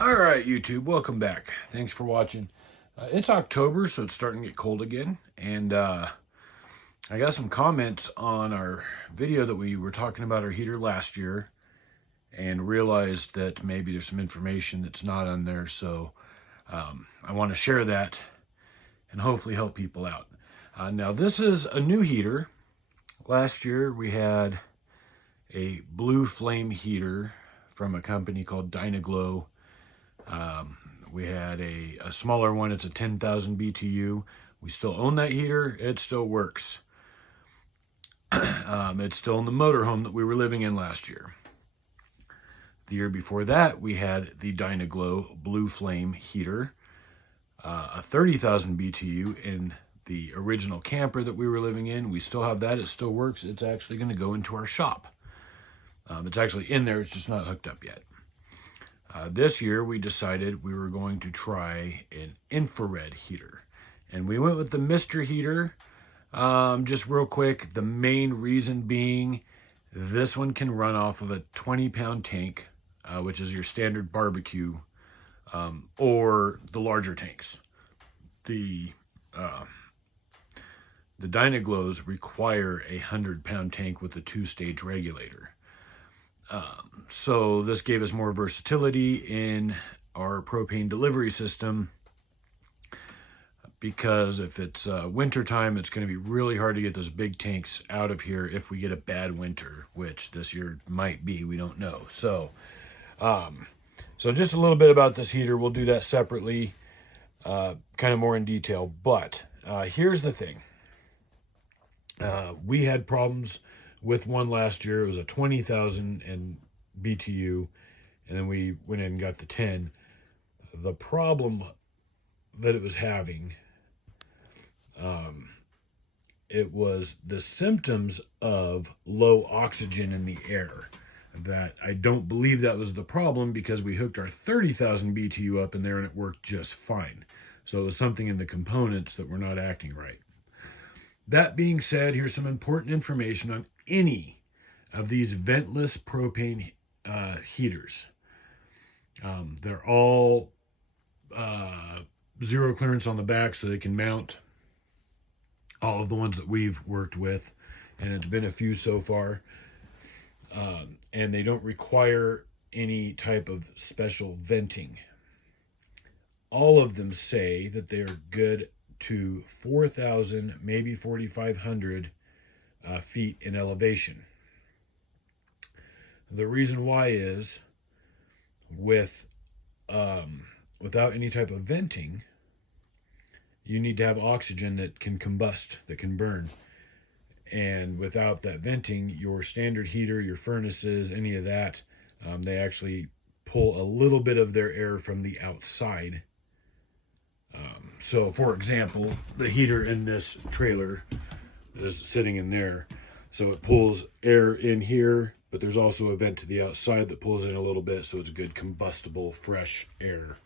All right, YouTube, welcome back. Thanks for watching. It's October, so it's starting to get cold again. And I got some comments on our video that we were talking about our heater last year and realized that maybe there's some information that's not on there. So I want to share that and hopefully help people out. Now, this is a new heater. Last year, we had a blue flame heater from a company called Dynaglow. We had a smaller one. It's a 10,000 BTU. We still own that heater. It still works. It's still in the motorhome that we were living in last year. The year before that, we had the Dynaglow Blue Flame heater, a 30,000 BTU in the original camper that we were living in. We still have that. It still works. It's actually going to go into our shop. It's actually in there. It's just not hooked up yet. This year, we decided we were going to try an infrared heater. And we went with the Mr. heater. Just real quick, the main reason being this one can run off of a 20-pound tank, which is your standard barbecue, or the larger tanks. The Dynaglows require a 100-pound tank with a 2-stage regulator. So this gave us more versatility in our propane delivery system, because if it's winter time, it's going to be really hard to get those big tanks out of here if we get a bad winter, which this year might be. We don't know. So just a little bit about this heater. We'll do that separately, kind of more in detail. But here's the thing. We had problems with one last year. It was a 20,000 BTU, and then we went in and got the 10. The problem that it was having, it was the symptoms of low oxygen in the air. That I don't believe that was the problem, because we hooked our 30,000 BTU up in there and it worked just fine. So it was something in the components that were not acting right. That being said, here's some important information on any of these ventless propane heaters. They're all zero clearance on the back, so they can mount. All of the ones that we've worked with, and it's been a few so far, and they don't require any type of special venting. All of them say that they are good to 4,000, maybe 4,500 feet in elevation. The reason why is without any type of venting, you need to have oxygen that can combust, that can burn. And without that venting, your standard heater, your furnaces, any of that, they actually pull a little bit of their air from the outside. So, for example, the heater in this trailer is sitting in there. So it pulls air in here, but there's also a vent to the outside that pulls in a little bit, so it's good combustible, fresh air.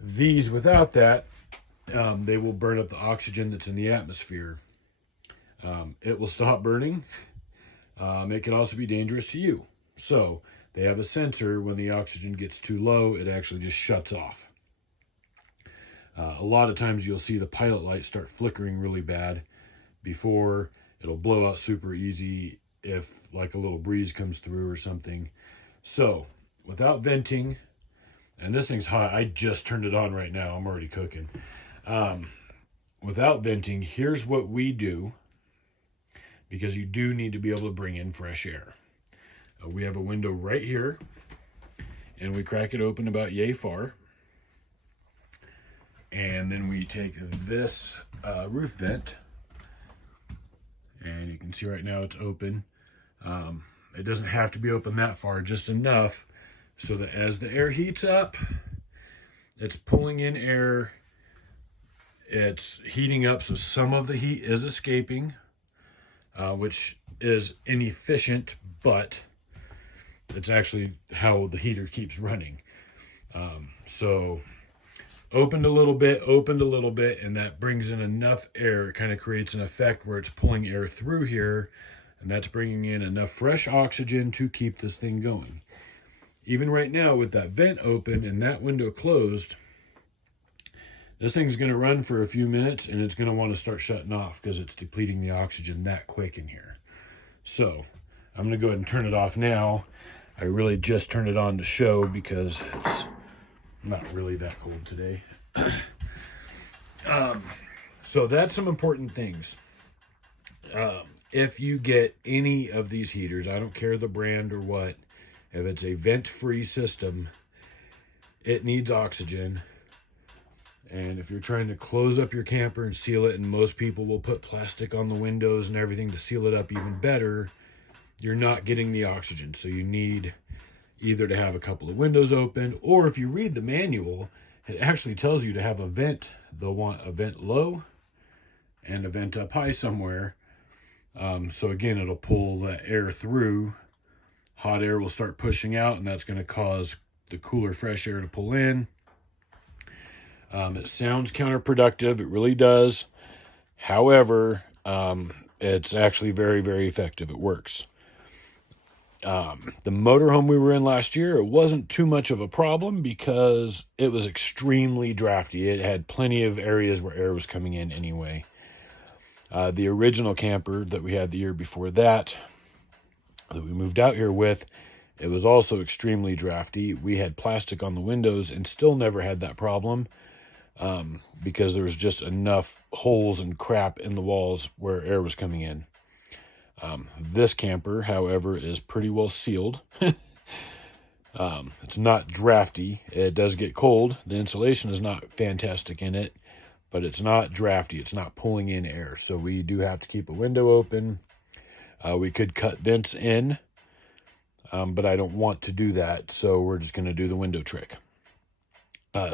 These, without that, they will burn up the oxygen that's in the atmosphere. It will stop burning. It can also be dangerous to you. So they have a sensor. When the oxygen gets too low, it actually just shuts off. A lot of times you'll see the pilot light start flickering really bad before. It'll blow out super easy if like a little breeze comes through or something. So without venting, and this thing's hot. I just turned it on right now. I'm already cooking. Without venting, here's what we do, because you do need to be able to bring in fresh air. We have a window right here, and we crack it open about yay far. And then we take this roof vent, and you can see right now it's open. It doesn't have to be open that far, just enough so that as the air heats up, it's pulling in air. It's heating up, so some of the heat is escaping, which is inefficient, but it's actually how the heater keeps running. So opened a little bit, and that brings in enough air. It kind of creates an effect where it's pulling air through here, and that's bringing in enough fresh oxygen to keep this thing going. even right now with that vent open and that window closed, this thing's going to run for a few minutes and it's going to want to start shutting off because it's depleting the oxygen that quick in here. So I'm going to go ahead and turn it off now. I really just turned it on to show because it's not really that cold today. So that's some important things. If you get any of these heaters, I don't care the brand or what, if it's a vent-free system, it needs oxygen. And if you're trying to close up your camper and seal it, and most people will put plastic on the windows and everything to seal it up even better, you're not getting the oxygen. So you need either to have a couple of windows open, or if you read the manual, it actually tells you to have a vent. They'll want a vent low and a vent up high somewhere. So again, it'll pull the air through. Hot air will start pushing out, and that's going to cause the cooler, fresh air to pull in. It sounds counterproductive. It really does. However, it's actually very, very effective. It works. The motorhome we were in last year, it wasn't too much of a problem because it was extremely drafty. It had plenty of areas where air was coming in anyway. The original camper that we had the year before that we moved out here with, it was also extremely drafty. We had plastic on the windows and still never had that problem because there was just enough holes and crap in the walls where air was coming in. This camper, however, is pretty well sealed. It's not drafty. It does get cold. The insulation is not fantastic in it, but it's not drafty. It's not pulling in air. So we do have to keep a window open. We could cut vents in, but I don't want to do that. So we're just going to do the window trick.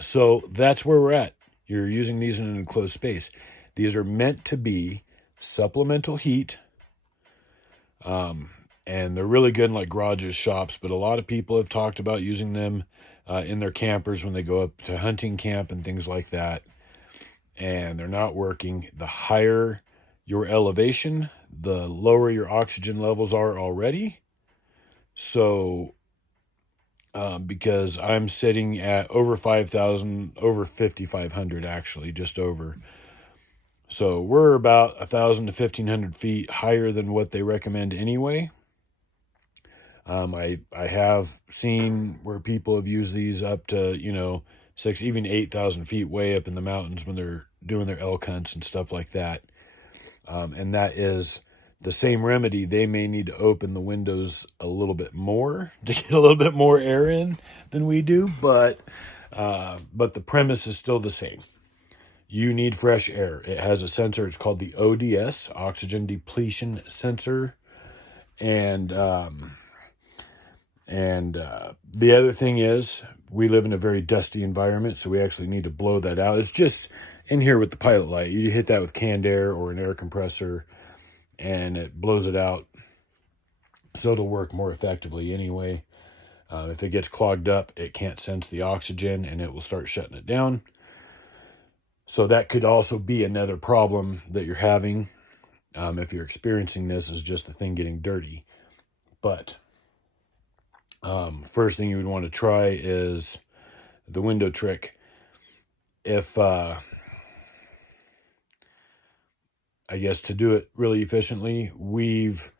So that's where we're at. You're using these in an enclosed space. These are meant to be supplemental heat. And they're really good in like garages, shops, but a lot of people have talked about using them in their campers when they go up to hunting camp and things like that. And they're not working. The higher your elevation, the lower your oxygen levels are already. So, because I'm sitting at over 5,000, over 5,500 actually, just over. So we're about 1,000 to 1,500 feet higher than what they recommend anyway. I have seen where people have used these up to, 6, even 8,000 feet way up in the mountains when they're doing their elk hunts and stuff like that. And that is the same remedy. They may need to open the windows a little bit more to get a little bit more air in than we do, but the premise is still the same. You need fresh air. It has a sensor. It's called the ODS, oxygen depletion sensor. And the other thing is we live in a very dusty environment, so we actually need to blow that out. It's just in here with the pilot light. You hit that with canned air or an air compressor, and it blows it out. So it'll work more effectively anyway. If it gets clogged up, it can't sense the oxygen, and it will start shutting it down. So that could also be another problem that you're having if you're experiencing this, is just the thing getting dirty. But first thing you would want to try is the window trick. If, I guess to do it really efficiently, we've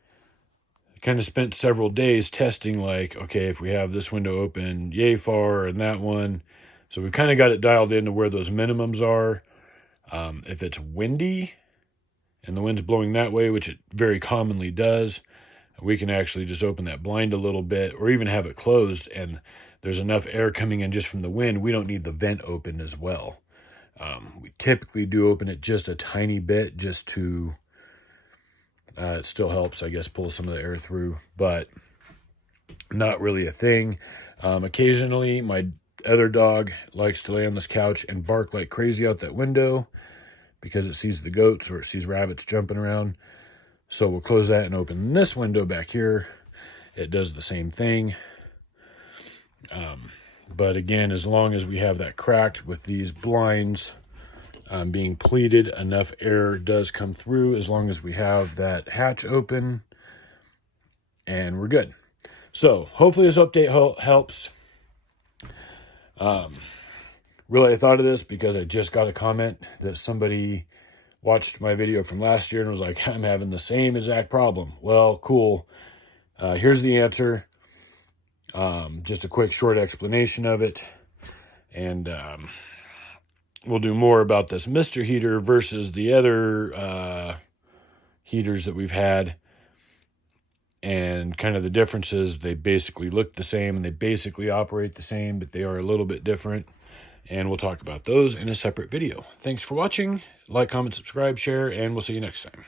kind of spent several days testing like, okay, if we have this window open yay far and that one. So we kind of got it dialed into where those minimums are. If it's windy and the wind's blowing that way, which it very commonly does, we can actually just open that blind a little bit or even have it closed, and there's enough air coming in just from the wind. We don't need the vent open as well. We typically do open it just a tiny bit just to, it still helps, I guess, pull some of the air through, but not really a thing. Occasionally, my other dog likes to lay on this couch and bark like crazy out that window because it sees the goats or it sees rabbits jumping around. So we'll close that and open this window back here. It does the same thing. But again, as long as we have that cracked with these blinds being pleated, enough air does come through as long as we have that hatch open, and we're good. So hopefully this update helps. Really, I thought of this because I just got a comment that somebody watched my video from last year and was like, I'm having the same exact problem. Well, cool. Here's the answer. Just a quick short explanation of it. And we'll do more about this Mr. Heater versus the other heaters that we've had. And kind of the differences. They basically look the same and they basically operate the same, but they are a little bit different. And we'll talk about those in a separate video. Thanks for watching. Like, comment, subscribe, share, and we'll see you next time.